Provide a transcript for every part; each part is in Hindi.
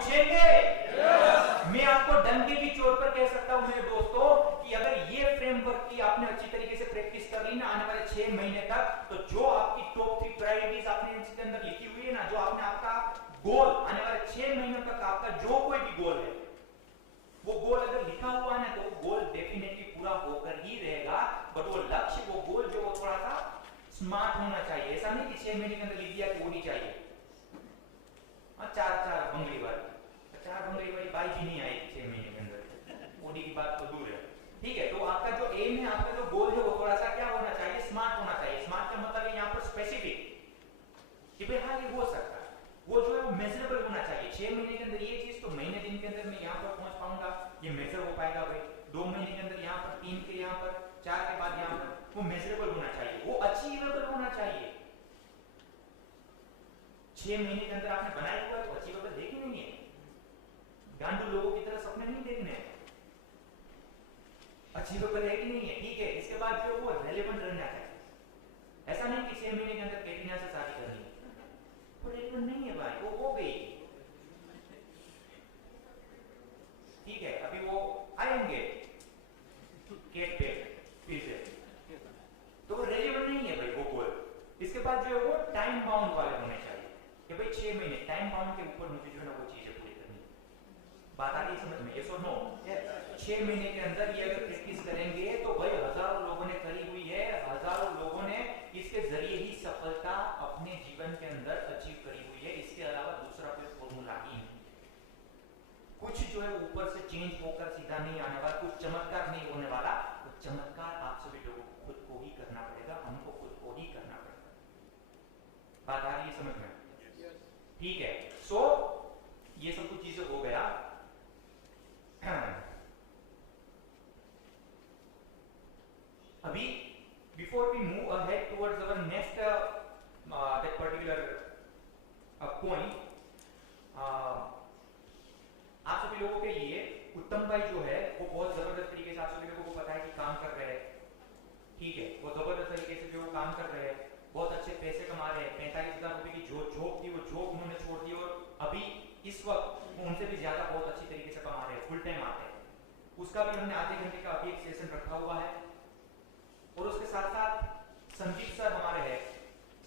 पूछेंगे? मैं आपको डंके की चोट पर कह सकता हूं मेरे दोस्तों कि अगर ये फ्रेमवर्क की आपने अच्छी तरीके से प्रैक्टिस कर ली ना आने वाले 6 महीने तक, तो जो आपकी टॉप 3 प्रायोरिटीज आपने इसके अंदर लिखी हुई है ना, जो आपने आपका गोल आने वाले 6 महीनों तक आपका जो कोई भी गोल है, वो गोल अगर लिखा हुआ है तो वो गोल डेफिनेटली पूरा होकर ही रहेगा। बट वो लक्ष्य, वो गोल जो वो थोड़ा सा स्मार्ट होना चाहिए। ऐसा नहीं कि 6 महीने के अंदर लिख दिया कि ओडी चाहिए, चार बंगली वाली, 4 बंगली वाली बाई जी नहीं आई 6 महीने के अंदर, ओडी की बात तो दूर है। ठीक है, तो आपका जो एम है, आपका जो गोल है, वो थोड़ा सा क्या होना चाहिए, स्मार्ट होना चाहिए। स्मार्ट का मतलब है यहाँ पर स्पेसिफिक कि भाई हाँ ये हो सकता है, वो जो है वो मेजरेबल होना चाहिए। 6 महीने के अंदर ये चीज, तो महीने दिन के अंदर मैं यहाँ पर पहुंच पाऊंगा, ये मेजर हो पाएगा भाई। 2 महीने के अंदर यहाँ पर, 3 के यहाँ पर, 4 के बाद यहाँ पर, वो मेजरेबल होना चाहिए, वो अचीवेबल होना चाहिए। 6 महीने के अंदर आपने बनाया हुआ तो अचीवेबल है कि नहीं है? गांडू लोगों की तरह सपने नहीं देखने हैं, अचीवेबल है कि नहीं है? ठीक है, इसके बाद जो वो रेलेवेंट रहना चाहिए। ऐसा नहीं कि 6 महीने के अंदर कैटरीना से शादी करनी है, वो रेलेवेंट नहीं है भाई, वो हो गई। ठीक है, अभी वो आएंगे केट पे फिर से, तो वो रेलेवेंट नहीं है भाई वो गोल। इसके बाद जो है वो टाइम बाउंड वाले होने चाहिए कि भाई 6 महीने टाइम बाउंड के ऊपर मुझे जो है ना वो चीजें पूरी करनी। बात आ रही है समझ में? यस और नो? 6 महीने के अंदर ये अगर प्रैक्टिस करेंगे तो भाई हजारों लोगों ने करी हुई है, हजारों लोगों ने इसके जरिए ही सफलता अपने जीवन के अंदर अचीव करी हुई है। इसके अलावा दूसरा कोई फॉर्मूला ही नहीं। कुछ जो है ऊपर से चेंज होकर सीधा नहीं आने वाला, कुछ चमत्कार नहीं होने वाला। वो चमत्कार आप सभी लोगों को खुद को ही करना पड़ेगा, हमको खुद को ही करना पड़ेगा। बात आ रही है समझ में? ठीक है, सो ये सब कुछ चीजें हो गया। अभी before we move ahead towards our next that particular point, आप सभी लोगों के लिए उत्तम भाई जो है वो बहुत जबरदस्त तरीके से आप सभी लोगों को पता है कि काम कर रहे हैं। ठीक है, वो जबरदस्त तरीके से जो काम कर रहे हैं, बहुत अच्छे पैसे कमा रहे हैं। 45,000 रुपए की जो जॉब थी वो जॉब उन्होंने छोड़ दी और अभी इस वक्त उनसे भी ज्यादा बहुत अच्छी तरीके से कमा रहे हैं, फुल टाइम आते हैं। उसका भी हमने आधे घंटे का अभी एक सेशन रखा हुआ है। और उसके साथ साथ संदीप सर हमारे हैं,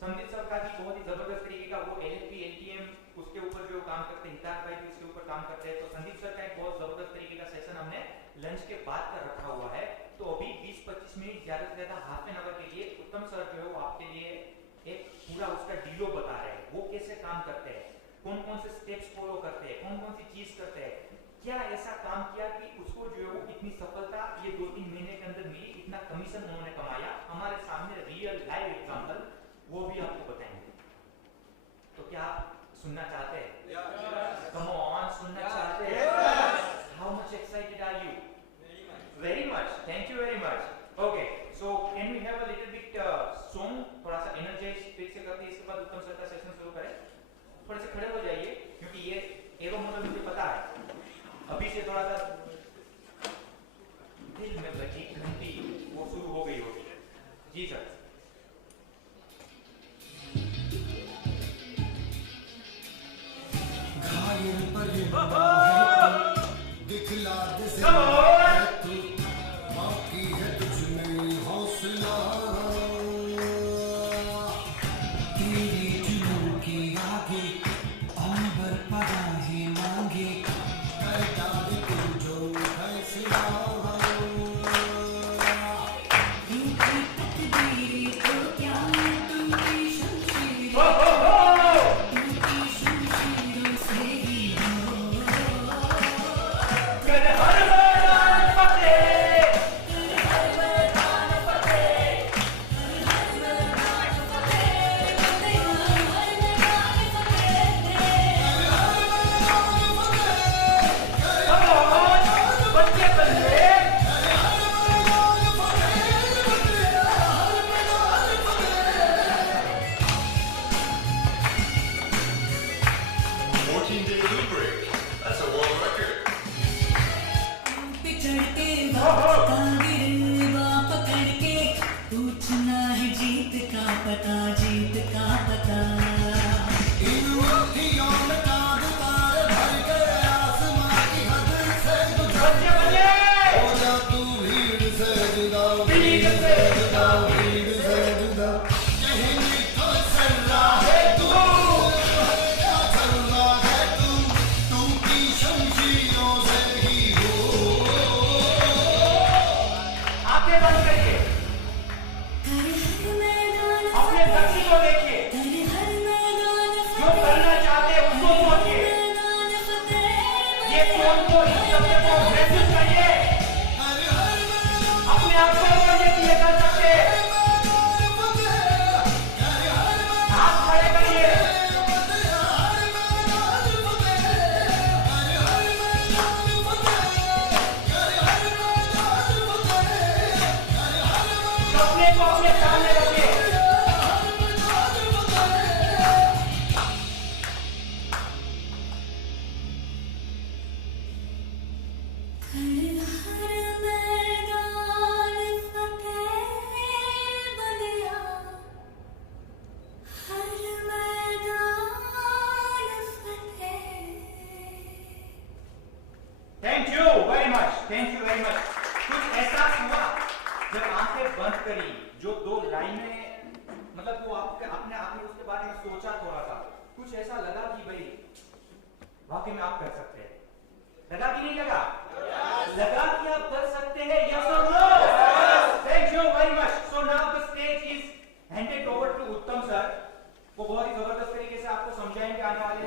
संदीप सर का भी बहुत ही जबरदस्त तरीके का वो एलएलपी एलटीएम उसके ऊपर जो काम करते हैं, हितार भाई भी उसके ऊपर काम करते हैं। तो संदीप सर का एक बहुत जबरदस्त तरीके का सेशन हमने लंच के बाद का रखा हुआ है। तो अभी 20-25 मिनट ज्यादा से ज्यादा हाफ एन आवर के लिए उत्तम सर जो है वो आपके लिए एक पूरा उसका डीलो बता रहे हैं, वो कैसे काम करते हैं, कौन कौन से स्टेप्स फॉलो करते हैं, कौन कौन सी चीज करते हैं, क्या ऐसा काम किया कि उसको जो है वो इतनी सफलता ये 2-3 महीने के अंदर मिली, इतना कमीशन उन्होंने कमाया। हमारे सामने रियल लाइव एग्जांपल वो भी आपको बताएंगे। तो क्या आप सुनना चाहते हैं? कम ऑन, सुनना चाहते हैं? How much excited are you? Very much, thank you very much. Okay, so can we have a little bit song, थोड़ा सा एनर्जाइज फिर से करते हैं, इसके बाद उत्तम सर का सेशन शुरू करें। थोड़े से खड़े हो जाइए क्योंकि ये एरो मॉडल मुझे पता है, अभी से थोड़ा सा दिल में बजी घंटी वो शुरू हो गई होगी। जी सर। घायल पर दिखला दे से तू, बाकी है तुझ में हौसला, तेरी जुनून के आगे अंबर पराहे मांगे, करता दे तू जो फैसला, इनकी तकदीर तो क्या तुमकी शमशीर, तुमकी शमशीरों से ही हो, कर हर ये सोच को, इस शब्द को महसूस करिए। अपने आप को बोलिए कि ये कर सकते। हाथ खड़े करिए। सपने को अपने सामने रखिए। Thank you very much, thank you very much. कुछ एहसास हुआ जब आंखें बंद करी, जो दो लाइनें, मतलब वो आपने उसके बारे में सोचा थोड़ा सा, कुछ ऐसा लगा कि भाई वाकई में आप कर सकते हैं? लगा कि नहीं लगा? लगा कि आप कर सकते हैं? यस और no? Thank you very much. So now the stage is handed over to Uttam sir. वो बहुत ही जबरदस्त तरीके से आपको समझाएंगे आने वाले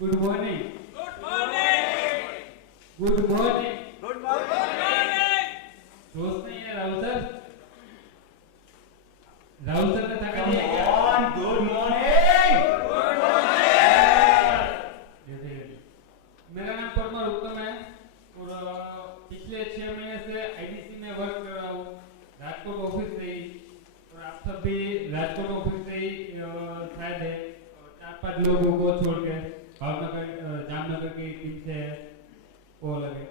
good morning. Good morning. Good morning. Good morning. दोस्त नहीं है राहुल सर? राहुल सर ने थका दिया क्या? Good morning. Good morning. मेरा नाम परमार उत्तम है और पिछले 6 महीने से आईडीसी में वर्क कर रहा हूँ, राजकोट ऑफिस से ही। और आप सब भी राजकोट ऑफिस से ही शायद है, 4-5 लोगों को छोड़ के भावनगर जामनगर की टीम से वो लगे।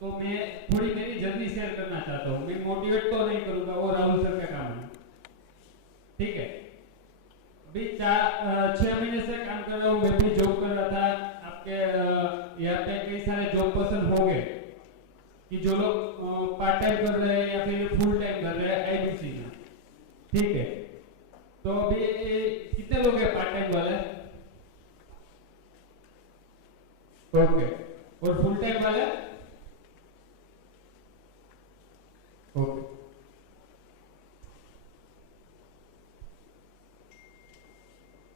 तो मैं थोड़ी मेरी जर्नी शेयर करना चाहता हूँ। मैं मोटिवेट तो नहीं करूँगा, वो राहुल सर का काम है, ठीक है? अभी 6 महीने से काम कर रहा हूँ, मैं भी जॉब कर रहा था। आपके यहाँ पे कई सारे जॉब पर्सन हो गए कि जो लोग पार्ट टाइम कर रहे हैं या फिर फुल टाइम कर रहे हैं आईडीसी में, ठीक है? तो अभी कितने लोग हैं पार्ट टाइम वाले? ओके। और फुल टाइम वाले? ओके।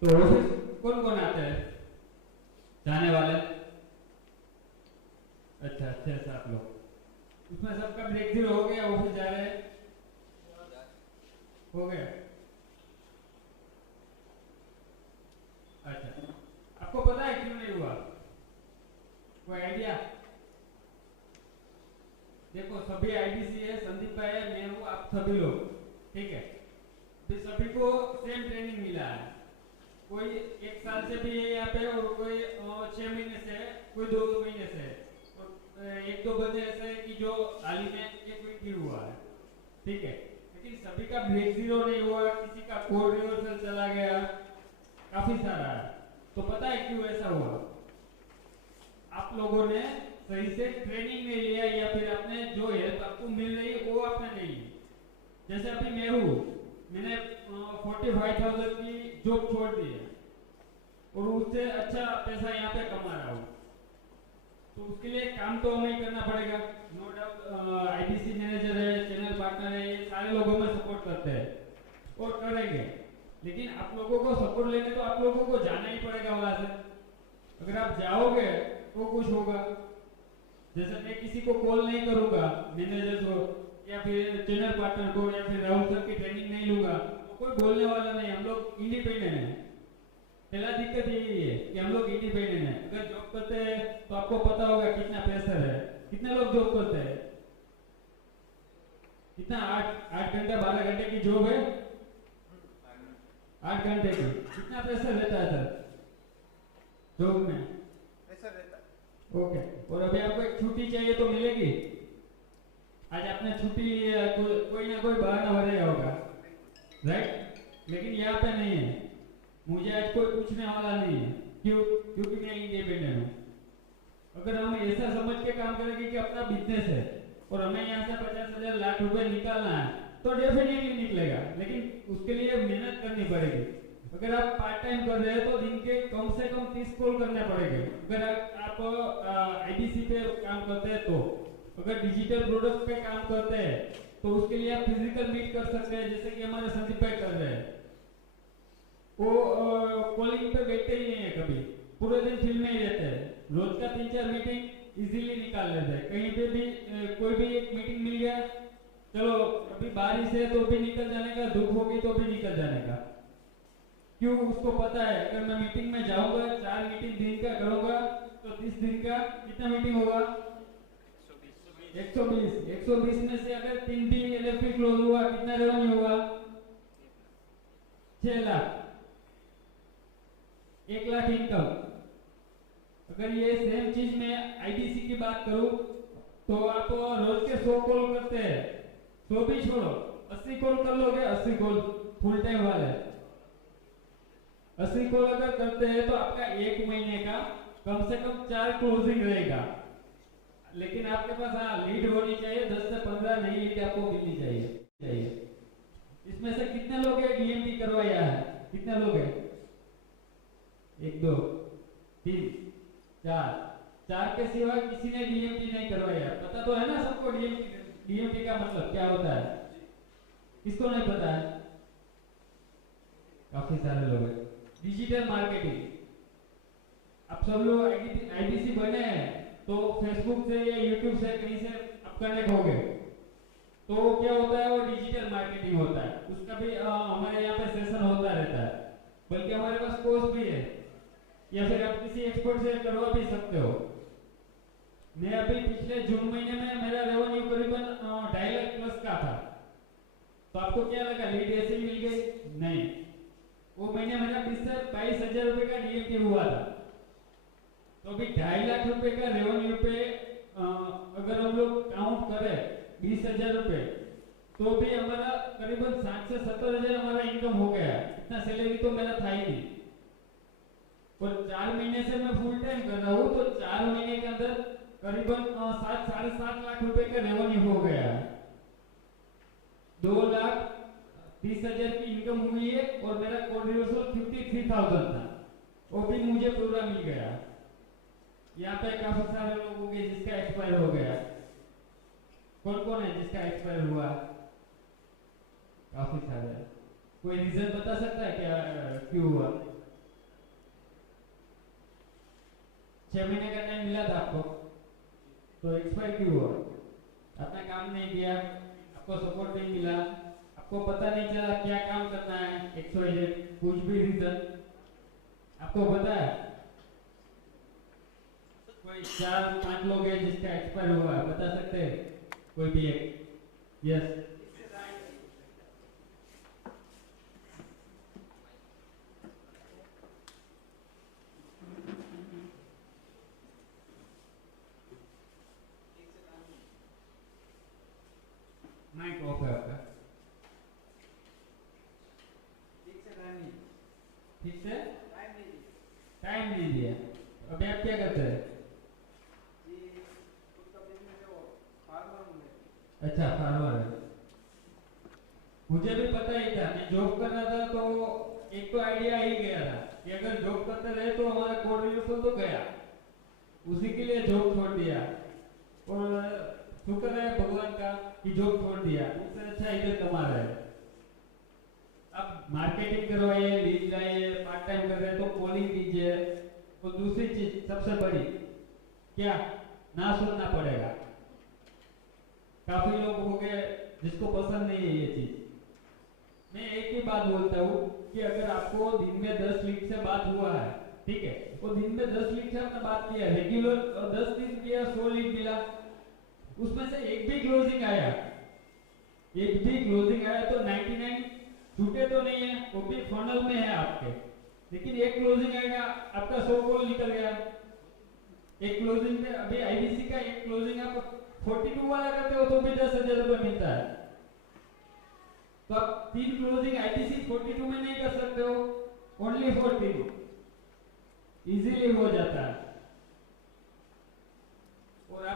तो ऑफिस कौन कौन आते हैं जाने वाले? अच्छा, 6-7 लोग। उसमें सबका ब्रेक थ्रू हो गया, ऑफिस जा रहे हैं? हो गया। अच्छा, आपको पता है क्यों नहीं हुआ? कोई आइडिया? देखो, सभी आईडीसी है, संदीप भाई है, मैं हूँ, आप सभी लोग, ठीक है? तो सभी को सेम ट्रेनिंग मिला है। कोई 1 साल से भी है यहाँ पे और कोई 6 महीने से है, कोई 2 महीने से है, और 1-2 बंदे ऐसे हैं कि जो हाल ही में 1 वीक भी हुआ है, ठीक है? लेकिन सभी का ब्रेक जीरो नहीं हुआ, किसी का कोड रिवर्सल चला गया, काफी सारा है। तो पता है क्यों ऐसा हुआ? आप लोगों ने सही से ट्रेनिंग नहीं लिया या फिर आपने जो हेल्प आपको मिल रही है वो आपने नहीं ली। जैसे अभी मैं हूँ, मैंने 45,000 की जॉब छोड़ दी है और उससे अच्छा पैसा यहाँ पे कमा रहा हूँ। तो उसके लिए काम तो हमें करना पड़ेगा, नो डाउट। आईडीसी मैनेजर है, चैनल पार्टनर है, ये सारे लोग हमें सपोर्ट करते हैं और करेंगे। लेकिन आप लोगों को सपोर्ट लेने तो आप लोगों को जाना ही पड़ेगा वहां से। अगर आप जाओगे तो कुछ होगा। जैसे मैं किसी को कॉल नहीं करूंगा, मैनेजर को या फिर चैनल पार्टनर को या फिर राहुल सर की ट्रेनिंग नहीं लूंगा तो कोई बोलने वाला नहीं। हम लोग इंडिपेंडेंट हैं। पहला दिक्कत यही है कि हम लोग इंडिपेंडेंट हैं। अगर जॉब करते हैं तो आपको पता होगा कितना प्रेशर है। कितने लोग जॉब करते हैं? कितना? 8 घंटा 12 घंटे की जॉब है, 8 घंटे की। कितना प्रेशर रहता है सर जॉब में? प्रेशर रहता है। ओके। और अभी आपको एक छुट्टी चाहिए तो मिलेगी? आज आपने छुट्टी ली है, कोई ना कोई बहाना हो रहा होगा, राइट? लेकिन यहाँ पे नहीं है। मुझे आज कोई पूछने वाला नहीं है। क्यों? क्योंकि मैं इंडिपेंडेंट हूँ। अगर हम ऐसा समझ के काम करेंगे कि अपना बिजनेस है और हमें यहाँ से 50,000 लाख रुपए निकालना है तो डेफिनेटली निकलेगा, लेकिन उसके लिए मेहनत करनी पड़ेगी। अगर आप पार्ट टाइम कर रहे हैं तो दिन के कम से कम 30 कॉल करने पड़ेंगे। अगर आप आईडीसी पे काम करते हैं तो, अगर डिजिटल प्रोडक्ट पे काम करते हैं तो उसके लिए आप फिजिकल मीट कर सकते हैं, जैसे कि हमारे संदीप भाई कर रहे हैं। वो कॉलिंग पे बैठते ही नहीं है, कभी पूरे दिन फील्ड में ही रहते हैं, रोज का 3-4 मीटिंग इजीली निकाल लेते हैं। कहीं पे भी कोई भी एक मीटिंग मिल गया, चलो अभी बारिश है तो भी निकल जाने का, धूप होगी तो भी निकल जाने का। क्यों? उसको पता है अगर मैं मीटिंग में जाऊंगा, 4 मीटिंग दिन का करूंगा तो 30 दिन का कितना मीटिंग होगा? 120 में से अगर 3 दिन एलएफपी क्लोज हुआ, कितना रेवेन्यू हुआ? 6 लाख, 1 लाख इनकम। अगर ये सेम चीज मैं आईडीसी की बात करूं तो आप रोज के 100 कॉल करते हैं, 100 भी छोड़ो, 80 कॉल कर लोगे, 80 कॉल फुल टाइम वाले 80 कॉल अगर करते हैं तो आपका 1 महीने का कम से कम 4 क्लोजिंग रहेगा। लेकिन आपके पास लीड होनी चाहिए, 10 से 15 नई लीड आपको मिलनी चाहिए। इसमें से कितने लोग डीएमटी करवाया है? कितने लोग हैं? 1 2 3 4 के सिवा किसी ने डीएमटी नहीं करवाया। पता तो है ना सबको डीएमटी का मतलब क्या होता है? किसको नहीं पता है? काफी सारे लोग हैं। डिजिटल मार्केटिंग, आप सब लोग आईडीसी बने हैं तो फेसबुक से या यूट्यूब से कहीं से आप कनेक्ट हो गए तो क्या होता है? वो डिजिटल मार्केटिंग होता है। उसका भी हमारे यहाँ पे सेशन होता रहता है, बल्कि हमारे पास कोर्स भी है, या फिर आप किसी एक्सपर्ट से करवा भी सकते हो। मैं अभी पिछले जून महीने में मेरा रेवेन्यू करीबन 2.5 लाख प्लस का था। तो आपको क्या लगा लीड ऐसे ही मिल गई? नहीं, वो महीने मेरा 20 से 22,000 रुपए का डीएमटी हुआ था। तो अभी 2.5 लाख रुपए का रेवेन्यू पे अगर हम लोग काउंट करें 20,000 रुपए तो भी हमारा करीबन 60 से 70,000 हमारा इनकम हो गया। इतना सैलरी तो मेरा था ही नहीं, और 4 महीने से मैं फुल टाइम कर रहा हूँ तो 4 महीने के अंदर करीबन 7-7.5 लाख रुपए का रेवेन्यू हो गया। 2,30,000 की इनकम हुई है और मेरा कॉन्ट्रीब्यूशन 53,000 था, वो भी मुझे पूरा मिल गया। यहाँ पे काफी सारे लोग होंगे जिसका एक्सपायर हो गया। कौन कौन है जिसका एक्सपायर हुआ? काफी सारे। कोई रीजन बता सकता है क्या क्यों हुआ? 6 महीने का टाइम मिला था आपको तो एक्सपायर क्यों हुआ? आपने काम नहीं किया, आपको सपोर्ट नहीं मिला, आपको पता नहीं चला क्या काम करना है, 100 कुछ भी रीजन आपको पता है? कोई 4-5 लोग हैं जिसका एक्सपायर हुआ है, बता सकते हैं कोई भी एक? यस, माइक ऑफ है आपका। ठीक से टाइम नहीं दिया। अभी आप क्या करते हैं? अच्छा, फार्मर है। मुझे भी पता ही था, मैं जॉब कर रहा था तो एक तो आइडिया ही गया था कि अगर जॉब करते रहे तो हमारा कॉन्ट्रीब्यूशन तो गया, उसी के लिए जॉब छोड़ दिया। और शुक्र है भगवान का कि जॉब छोड़ दिया, उससे अच्छा इधर कमा रहे हैं। अब मार्केटिंग करवाइए, लीड लाइए, पार्ट टाइम कर रहे हैं तो कॉलिंग कीजिए। और दूसरी चीज सबसे बड़ी क्या, ना सुनना पड़ेगा। काफी लोग हो गए जिसको पसंद नहीं है ये चीज। मैं एक ही बात बोलता हूँ कि अगर आपको दिन में 10 लीड से बात हुआ है, ठीक है, वो दिन में 10 लीड से आपने बात किया, रेगुलर 10 दिन किया, 100 लीड मिला, उसमें से एक भी क्लोजिंग आया, एक भी क्लोजिंग आया तो 99 छूटे तो नहीं है, वो भी फनल में है आपके। लेकिन एक क्लोजिंग आएगा, आपका 100 कॉल निकल गया। एक क्लोजिंग में अभी आईडीसी का एक क्लोजिंग आप 42 वाला करते हो तो भी 10,000 रुपए मिलता है। तो आप 3 क्लोजिंग आईडीसी 42 में नहीं कर सकते हो, ओनली 40 इजीली हो जाता है।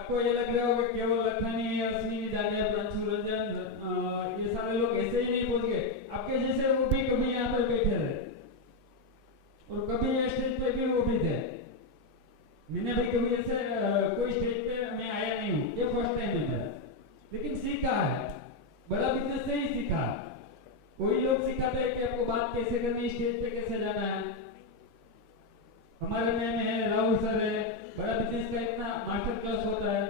आपको ये लग रहा होगा केवल लखनी, अश्विनी, जानिया, प्रांशु, रंजन, ये सारे लोग ऐसे ही नहीं पहुंच गए। आपके जैसे वो भी कभी यहाँ पे बैठे थे और कभी ये स्टेज पे भी वो भी थे। मैंने भी कभी ऐसे कोई स्टेज पे मैं आया नहीं हूँ, ये फर्स्ट टाइम है मेरा, लेकिन सीखा है, बड़ा बिजनेस से ही सीखा। कोई लोग सिखाते हैं कि आपको बात कैसे करनी, स्टेज पे कैसे जाना है। हमारे मैम है, राहुल सर है, बड़ा बिजनेस का इतना मास्टर क्लास होता है,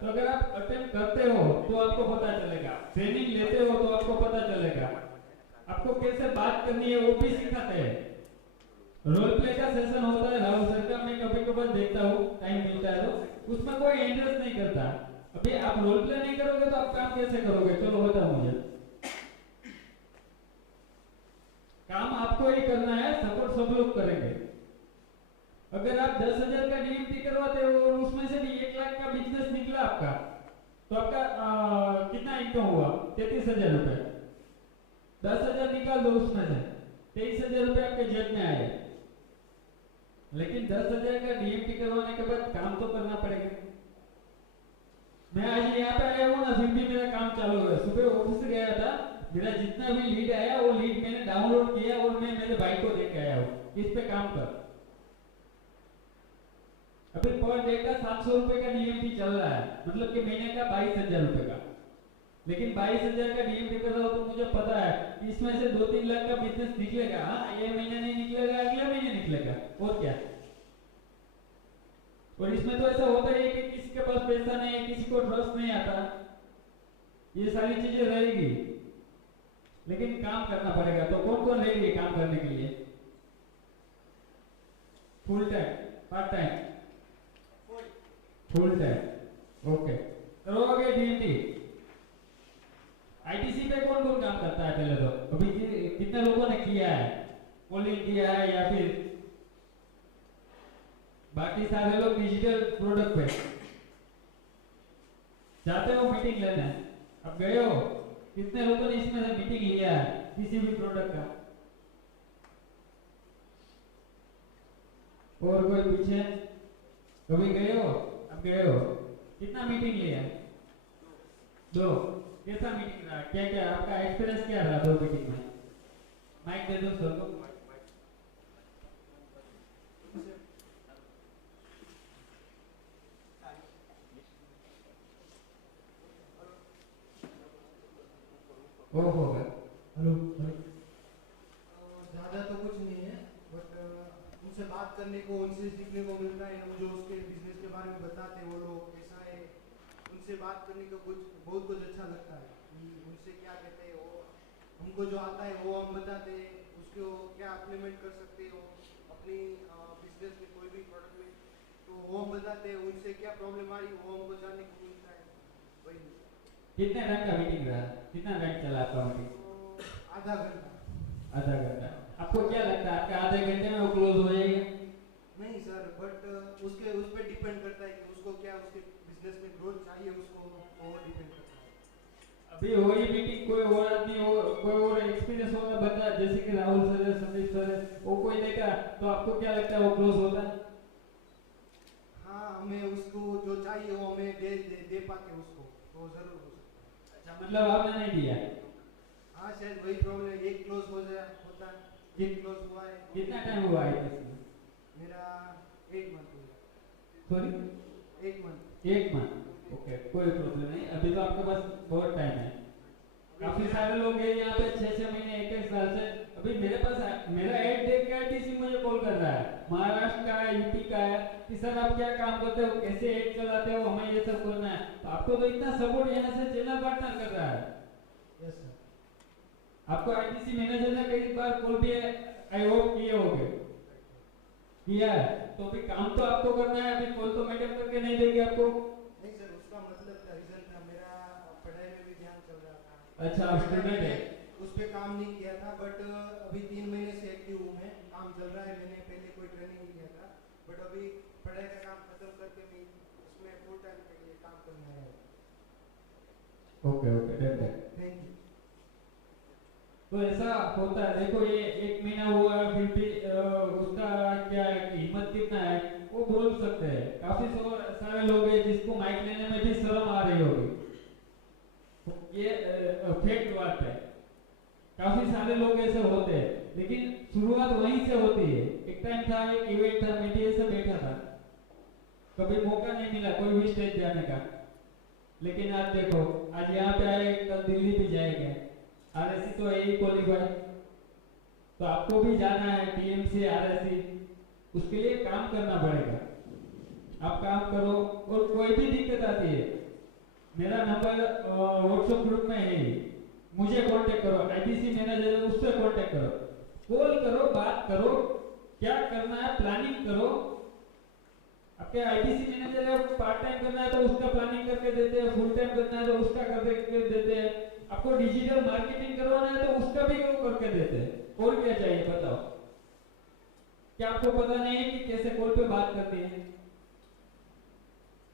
तो अगर आप अटेम्प्ट करते हो तो आपको पता चलेगा, ट्रेनिंग लेते हो तो आपको पता चलेगा, आपको कैसे बात करनी है वो भी सिखाते हैं। रोल प्ले का सेशन होता है राहुल सर का, मैं कभी कभार देखता हूँ, टाइम मिलता है तो, उसमें कोई इंटरेस्ट नहीं करता। अभी आप रोल प्ले नहीं करोगे तो आप काम कैसे करोगे? चलो बताओ मुझे। काम आपको ही करना है, सपोर्ट सब लोग करेंगे। अगर आप 10,000 का डीएमटी करवाते हो और उसमें से भी 1 लाख का बिजनेस निकला आपका, तो आपका कितना इनकम हुआ? 33,000 रुपए। 10,000 निकाल दो उसमें से, 23,000 रुपए आपके जेब में आए। लेकिन 10,000 का डीएमटी करवाने के बाद काम तो करना पड़ेगा। मैं आज यहाँ पे आया हूँ ना, फिर भी मेरा काम चालू है। सुबह ऑफिस गया था, मेरा जितना भी लीड आया वो लीड मैंने डाउनलोड किया और मैं मेरे भाई को दे के आया हूँ, इस पे काम कर। अभी पर डे का 700 रुपए का डीएमटी चल रहा है, मतलब कि महीने का 22,000 रुपए का। लेकिन 22,000 का डीएमटी कर रहा हो तो मुझे पता है कि इसमें से 2-3 लाख का बिजनेस निकलेगा। हाँ, ये महीने नहीं निकलेगा, अगले महीने निकलेगा, और क्या। और इसमें तो ऐसा होता है कि किसी के पास पैसा नहीं है, किसी को ट्रस्ट नहीं आता, ये सारी चीजें रहेगी, लेकिन काम करना पड़ेगा। तो कौन कौन रेडी है काम करने के लिए? Full time, part time? Full time, okay. करोगे डीएमटी? आईटीसी पे कौन कौन काम करता है पहले तो? अभी कितने लोगों ने किया है? कॉलिंग किया है या फिर बाकी सारे लोग डिजिटल प्रोडक्ट पे जाते हो मीटिंग लेने? अब गए हो? कितने लोगों ने इसमें से मीटिंग लिया है किसी भी प्रोडक्ट का? और कोई पीछे? कभी गए हो? अब गए हो? कितना मीटिंग लिया? 2। कैसा मीटिंग रहा? क्या क्या आपका एक्सपीरियंस क्या रहा 2 मीटिंग में? माइक दे दो सर को। ओहो, हेलो। ज़्यादा तो कुछ नहीं है, बट उनसे बात करने को, उनसे सीखने को मिलता है। जो उसके बिजनेस के बारे में बताते हैं वो लोग, ऐसा है, उनसे बात करने को बहुत कुछ अच्छा लगता है कि उनसे क्या कहते हैं, वो हमको जो आता है वो हम बताते हैं, उसको क्या इम्प्लीमेंट कर सकते हो अपनी बिजनेस में, कोई भी प्रोडक्ट में, तो वो हम बताते हैं। उनसे क्या प्रॉब्लम आ रही वो हमको जानने को मिलता है, वही। कितने टाइम का मीटिंग रहा? कितना टाइम चला आपका मीटिंग? आधा घंटा। आधा घंटा। आपको क्या लगता है आपका आधे घंटे में वो क्लोज हो जाएगा? नहीं सर, बट उस पर डिपेंड करता है कि उसको क्या, उसके बिजनेस में ग्रोथ चाहिए उसको, वो डिपेंड करता है। अभी हो रही मीटिंग, कोई और आदमी हो, कोई और एक्सपीरियंस होगा बंदा, जैसे कि राहुल सर है, संदीप सर है, वो कोई देगा, तो आपको क्या लगता है वो क्लोज होता है? हाँ, हमें उसको जो चाहिए वो हमें दे पाते उसको, तो जरूर हो सकता है। अच्छा, मतलब आपने नहीं दिया? हाँ शायद वही प्रॉब्लम है, एक क्लोज हो जाए होता है, एक क्लोज हुआ है। कितना टाइम हुआ है इसमें? मेरा 1 मंथ हुआ। Sorry, 1 month. 1 मंथ, ओके, कोई प्रॉब्लम नहीं। अभी तो आपके पास बहुत टाइम है। काफी सारे लोग हैं यहाँ पे 6-6 महीने, 1-1 साल से। अभी मेरे पास मेरा ऐड देख के आईटीसी मुझे कॉल कर रहा है, महाराष्ट्र का है, यूपी का है, कि सर आप क्या काम करते हो, कैसे ऐड चलाते हो, हमें ये सब करना है। तो आपको तो इतना सपोर्ट यहाँ से चैनल पार्टनर कर रहा है। Yes sir. आपको आईटीसी मैनेजर ने कई बार कॉल भी है, आई होप किए होंगे, किया है, तो अभी काम तो आपको करना है। अभी कॉल तो मैडम करके नहीं देगी आपको। नहीं सर, उसका मतलब था, रीजन था, मेरा पढ़ाई में भी ध्यान चल रहा था। अच्छा, आप स्टूडेंट है? उस पे काम नहीं किया था, बट अभी 3 महीने से एक्टिव हूँ मैं, काम चल रहा है। मैंने पहले कोई ट्रेनिंग नहीं किया था, बट अभी पढ़ाई का काम खत्म करके मैं उसमें फुल टाइम के लिए काम करने आया हूँ। Okay okay, thank you. तो ऐसा होता है, देखो ये 1 महीना हुआ, फिर भी उसका क्या है कि हिम्मत कितना है वो बोल सकते हैं। काफी सारे लोग हैं जिसको माइक लेने काफी सारे लोग ऐसे होते हैं, लेकिन शुरुआत वहीं से होती है। एक टाइम था, एक इवेंट था, मैं भी ऐसे बैठा था, कभी मौका नहीं मिला कोई भी स्टेज जाने का, लेकिन आज देखो, आज यहाँ पे आए, कल दिल्ली भी जाएंगे, आरएससी तो यही क्वालिफाई, तो आपको भी जाना है टीएमसी आरएससी, उसके लिए काम करना पड़ेगा। आप काम करो, और कोई भी दिक्कत आती है, मेरा नंबर व्हाट्सएप ग्रुप में है, मुझे कांटेक्ट करो, आईबीसी मैनेजर है उससे कांटेक्ट करो, कॉल करो, बात करो, क्या करना है प्लानिंग करो। आपके आईबीसी मैनेजर है, पार्ट टाइम करना है तो उसका प्लानिंग करके देते हैं, फुल टाइम करना है तो उसका करके देते हैं, आपको डिजिटल मार्केटिंग करवाना है तो उसका भी करके देते हैं। और क्या चाहिए बताओ? क्या आपको पता नहीं है कि कैसे कॉल पे बात करते हैं?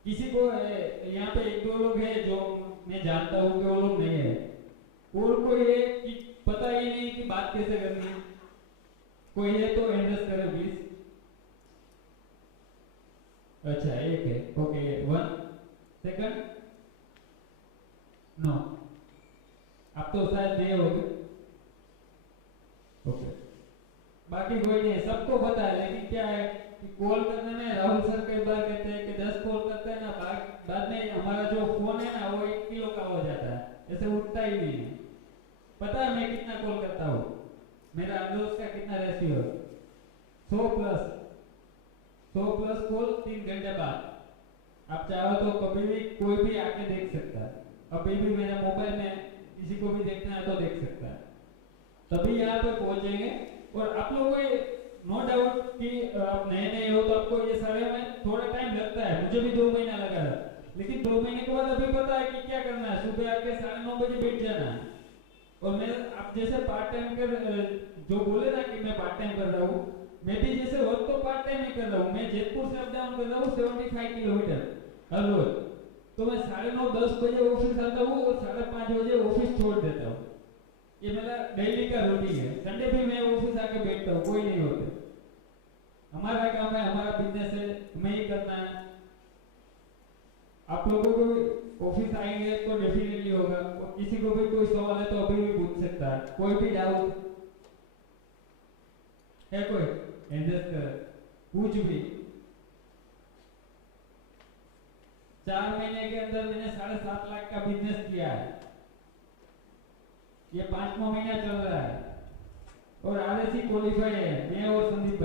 किसी को यहाँ पे एक दो लोग हैं जो मैं जानता हूँ कि वो लोग नहीं है, और कोई है कि पता ही नहीं कि बात कैसे करनी है। कोई है तो एड्रेस करें प्लीज। अच्छा एक है, ओके, 1 सेकंड, नो, आप तो शायद नए होगे, ओके, बाकी कोई नहीं है, सबको पता है, लेकिन क्या है कि कॉल करने में राहुल सर कई बार कहते हैं कि 10 कॉल करते हैं ना, बाद में हमारा जो फोन है ना वो 1 किलो का हो जाता है, ऐसे उठता ही नहीं है। पता है मैं कितना कॉल करता हूँ, मेरा अनरोज का कितना रेशियो है? 100 प्लस कॉल 3 घंटे बाद। आप चाहो तो कभी भी कोई भी आके देख सकता है, अभी भी मेरे मोबाइल में किसी को भी देखना है तो देख सकता है, तभी यहाँ पे पहुंचेंगे। और आप लोगों को नो डाउट कि आप नए नए हो तो आपको ये सारे में थोड़ा टाइम लगता है, मुझे भी 2 महीना लगा था, लेकिन 2 महीने के बाद अभी पता है कि क्या करना है। सुबह आके 9:30 बजे बैठ जाना है, और मैं आप जैसे पार्ट टाइम कर जो बोले ना कि मैं पार्ट टाइम कर रहा हूँ, मैं भी जैसे वर्क तो पार्ट टाइम ही कर रहा हूँ। मैं जयपुर से अप डाउन कर रहा हूँ 75 किलोमीटर हर रोज, तो मैं 9:30-10 बजे ऑफिस आता हूँ और 5:30 बजे ऑफिस छोड़ देता हूँ। ये मेरा डेली का रूटीन है। संडे भी मैं ऑफिस आके बैठता हूँ, कोई नहीं होते, हमारा काम है, हमारा बिजनेस है, हमें ही करना है। आप लोगों को भी ऑफिस आएंगे तो डेफिनेटली होगा, और किसी को भी कोई सवाल है तो अभी भी पूछ सकता है, कोई भी डाउट है कोई एड्रेस कर कुछ भी। 4 महीने के अंदर मैंने 7.5 लाख का बिजनेस किया है, ये 5वां महीना चल रहा है, और आरएससी क्वालिफाई है मैं और संदीप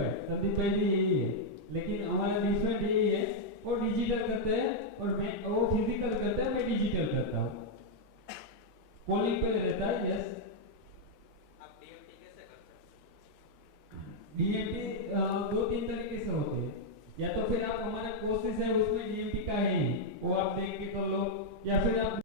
भाई भी यही है, लेकिन हमारा डिफरेंट यही है, वो डिजिटल करते हैं और मैं वो फिजिकल करता है, मैं डिजिटल करता हूँ, कॉलिंग पे रहता है। यस, आप डीएमटी कैसे करते हैं? डीएमटी 2-3 तरीके से होते हैं, या तो फिर आप हमारा कोर्सेज है उसमें डीएमटी का है, वो आप देख के कर लो, या फिर आप